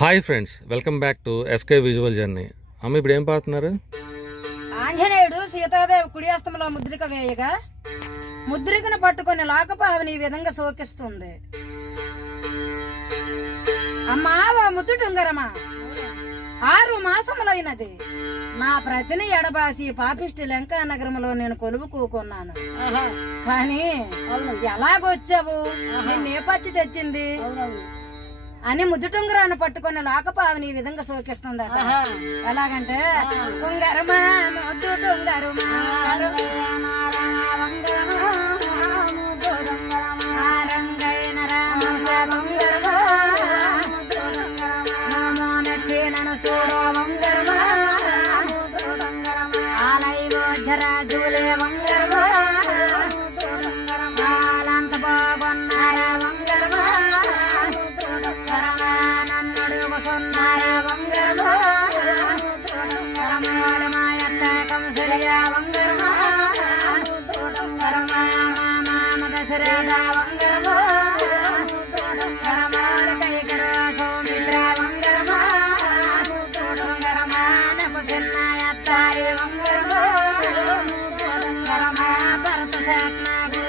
Hi friends welcome back to SK visual journey అమ్మ ఇప్పుడు ఏం పాడుతున్నారు? ఆంజనేయుడు సీతాదేవి కుడి హస్తంలో ముద్రిక వేయగా ముద్రికను పట్టుకొని లోకపావని ఈ విధంగా శోకిస్తుంది. అమ్మా ఓ ముద్దుటుంగరమా ఆరు మాసములైనది. నా ప్రతిని ఎడబాసి పాపిష్టి లంకా నగరంలో నేను కొలువు కూకున్నాను కానీ ఎలాగొచ్చావు? నిన్ను ఏ పచ్చి తెచ్చింది. అని ముద్దుటుంగరాన్ని పట్టుకొని లోకపావని ఈ విధంగా శోకిస్తుందట. ఎలాగంటే ఉంగరమా ముద్దు టుంగరమా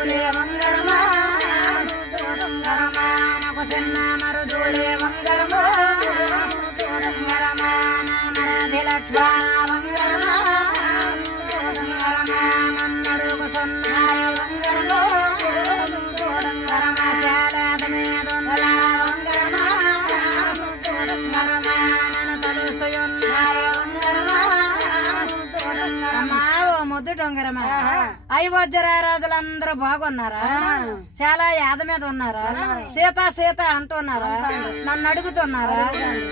శాఖ గూలే వంగరమా నాకు ఓ ముద్దు డొంగరమా అయోధ్య రాజులందరూ బాగున్నారా? చాలా యాద మీద ఉన్నారా? సీత సీత అంటున్నారా? నన్ను అడుగుతున్నారా?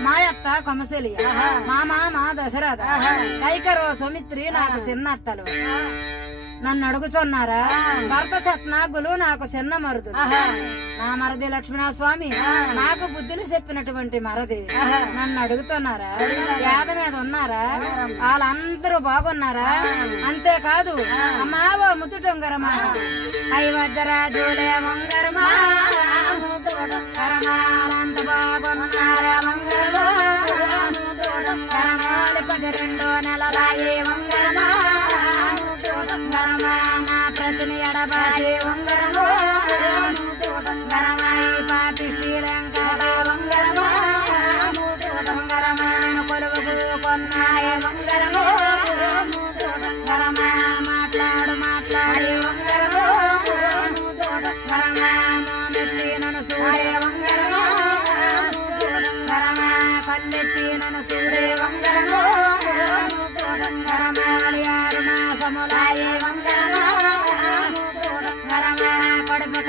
మా అత్త కొమసలి. మా మామ దశరథ. కైకరో సుమిత్రి నాకు చిన్న అత్తలు నన్ను అడుగుతున్నారా భర్త సత్నాగులు నాకు చిన్న మరుదు. నా మరది లక్ష్మణ స్వామి నాకు బుద్ధులు చెప్పినటువంటి మరది. నన్ను అడుగుతున్నారా? యాద మీద ఉన్నారా? వాళ్ళందరూ బాగున్నారా? అంతేకాదు అమ్మా ఓ ముద్దుటొంగరమా ఐవద్దరాజులే వంగరమా? కొన్నాయ వంగరమా మాట్లాడు మాట్లాడి. వంగరమా వంగరమా మోమెత్తి నన్ను చూడే. వంగరమా వంగరమా కల్లెత్తి నన్ను చూడే. వంగరమా వంగరమా ఆరు మాసములాయే వంగరమా వంగరమా కడుపు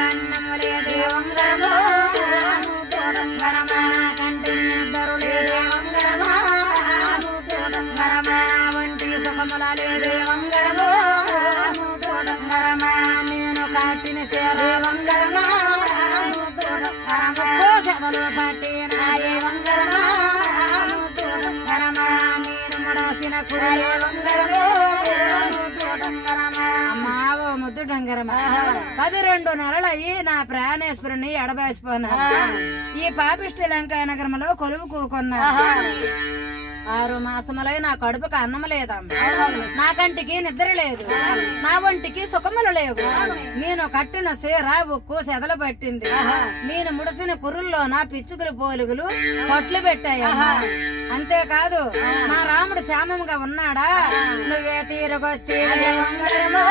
లేదే వంగరమా చేసిన మావో ముద్దు డొంగరమా పది రెండు నెలలయ్యి నా ప్రాణేశ్వరుని ఎడబాసిపోనా ఈ పాపిష్టి లంకా నగరంలో కొలువు కూకున్నా ఆరు మాసములై నా కడుపుకి అన్నం లేదమ్మా. నా కంటికి నిద్ర లేదు. నా ఒంటికి సుఖములు లేవు. నేను కట్టిన సీర ఉక్కు సెదలు పట్టింది. నేను ముడిసిన కురుల్లో నా పిచ్చుకులు పోలుగులు కొట్లు పెట్టాయమ్మా. అంతేకాదు నా రాముడు శ్యామంగా ఉన్నాడా? నువ్వే తీరుకొస్తే వంగరమా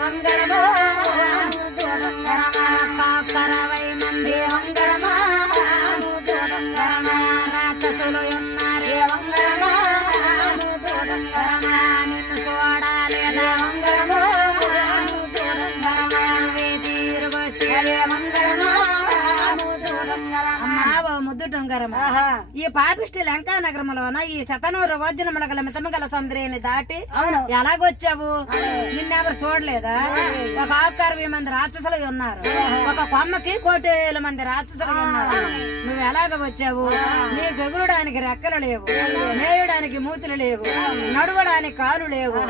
కోటేలు వంగరమా ముద్దు డంగరమ ఈ పాపిష్టి లంకా నగరములోన ఈ శతనూరు వజ్రముల గల మితమగల సముద్రాన్ని దాటి ఎలాగొచ్చావు? నిన్నెవరు చూడలేదా? ఒక ఆకారు మంది రాక్షసులు ఉన్నారు. ఒక కొమ్మకి కోటేల మంది రాక్షసులు ఉన్నారు. నువ్వు ఎలాగ వచ్చావు నీకు ఎగురడానికి రెక్కలు లేవు. నేయడానికి మూతులు లేవు. నడవడానికి కాలు లేవు.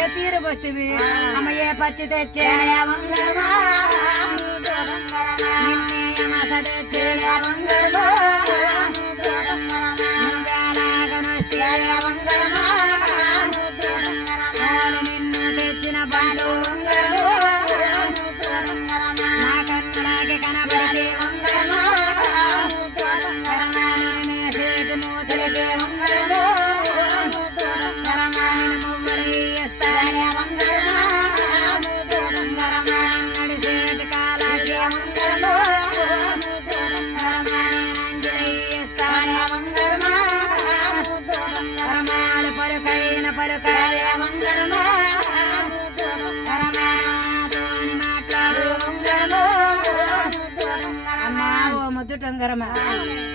ఏ తీరు వస్తువి అమ్మ ఏ పచ్చి తెచ్చే? నిన్నే పలుకైన అమ్మా ఓ ముద్దు టొంగరమ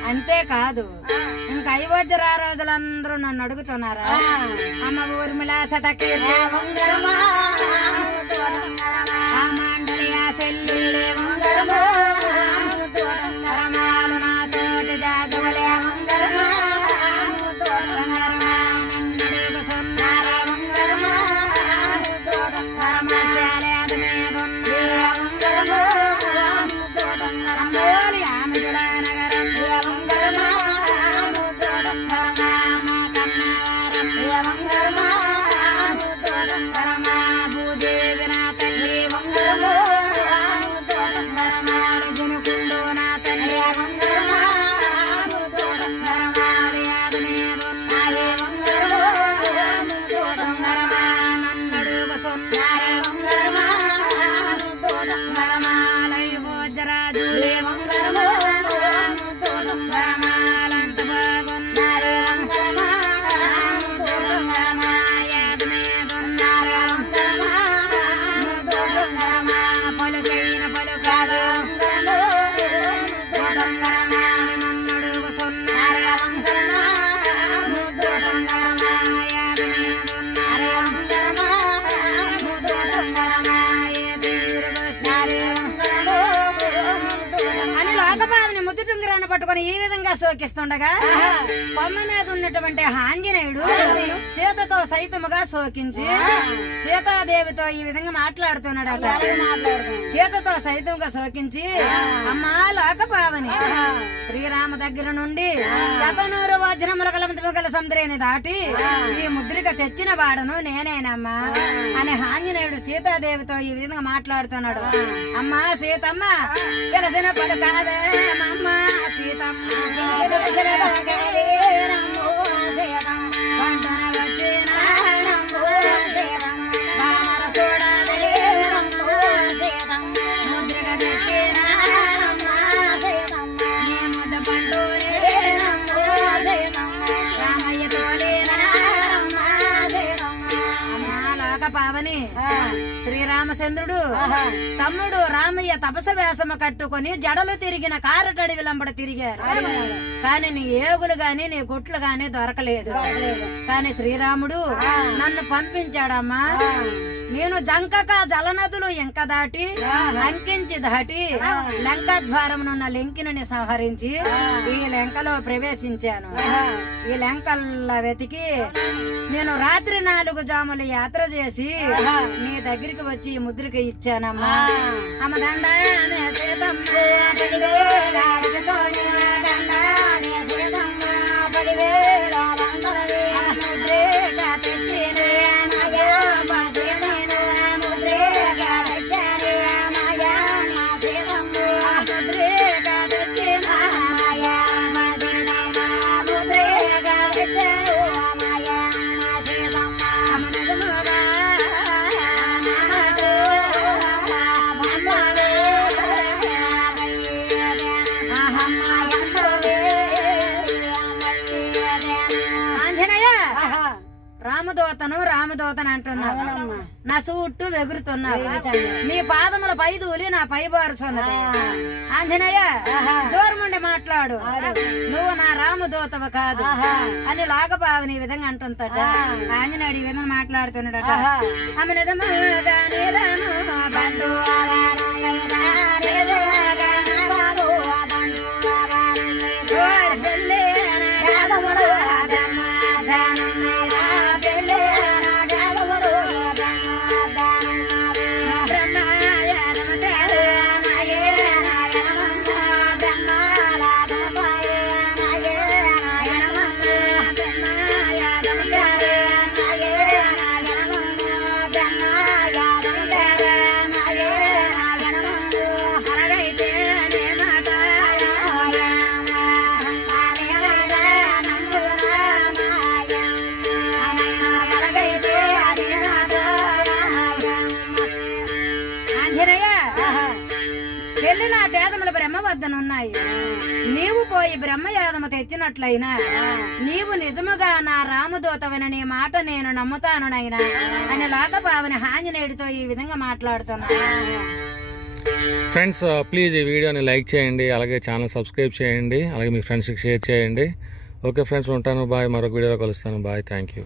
అంతేకాదు ఇంకా అయోధ్య రా రోజులందరూ నన్ను అడుగుతున్నారా? అమ్మ ఊర్మిళ సతకీర్తి. పట్టుకొని ఈ విధంగా సోకిస్తుండగా కొమ్మ మీద ఉన్నటువంటి ఆంజనేయుడు సీతతో సైతముగా సోకించి సీతాదేవితో ఈ విధంగా మాట్లాడుతున్నాడట. సీతతో సైతముగా సోకించి అమ్మా లోకపావని. శ్రీరామ దగ్గర నుండి శతనూరు వజ్రముల కలమతముగల సముద్రేని దాటి ఈ ముద్రిక తెచ్చిన వాడను నేనేనమ్మా అని ఆంజనేయుడు సీతాదేవితో ఈ విధంగా మాట్లాడుతున్నాడు. అమ్మా సీతమ్మ తెలిసిన పలుకావే అమ్మ సీతమ్మ పావని. శ్రీరామచంద్రుడు తమ్ముడు రామయ్య తపస వేషము కట్టుకొని జడలు తిరిగిన కారటడి విలంబడ తిరిగారు. కానీ నీ ఏగులు గాని నీ గుట్లు గాని దొరకలేదు. కానీ శ్రీరాముడు నన్ను పంపించాడమ్మా. నేను జంకక జలనదులు ఎంక దాటి లంకించి దాటి లంక ద్వారమునున్న లెంకిని సంహరించి ఈ లెంకలో ప్రవేశించాను. ఈ లెంకల్లో వెతికి నేను రాత్రి నాలుగు జాములు యాత్ర చేసి నీ దగ్గరికి వచ్చి ముద్రిక ఇచ్చానమ్మా. అమ్మ దండ రామదూతను అంటున్నావు. నా సూట్టు వెగురుతున్నావు. నీ పాదముల పై దూలి నా పై బారుచున్నది. ఆంజనేయ దూరముండి మాట్లాడు. నువ్వు నా రామదూతవు కాదు. అని లాగబావని ఈ విధంగా అంటుందట. ఆంజనేయుడు ఈ విధంగా మాట్లాడుతున్నాడట. ఆమె నిజముగా ఈ పోయి బ్రహ్మయాదము తెచ్చినట్లయినా నీవు నిజముగా నా రామదూతవని నీ మాట నేను నమ్ముతాను నైనా అని లోకపావని ఆంజనేయుడితో ఈ విధంగా మాట్లాడుతున్నా. ఫ్రెండ్స్ ప్లీజ్ uh, ఈ వీడియోని లైక్ చేయండి అలాగే ఛానల్ సబ్స్క్రైబ్ చేయండి అలాగే మీ ఫ్రెండ్స్కి షేర్ చేయండి. ఓకే ఫ్రెండ్స్ ఉంటాను. బాయ్ మరొక వీడియోలో కలుస్తాను. Bye thank you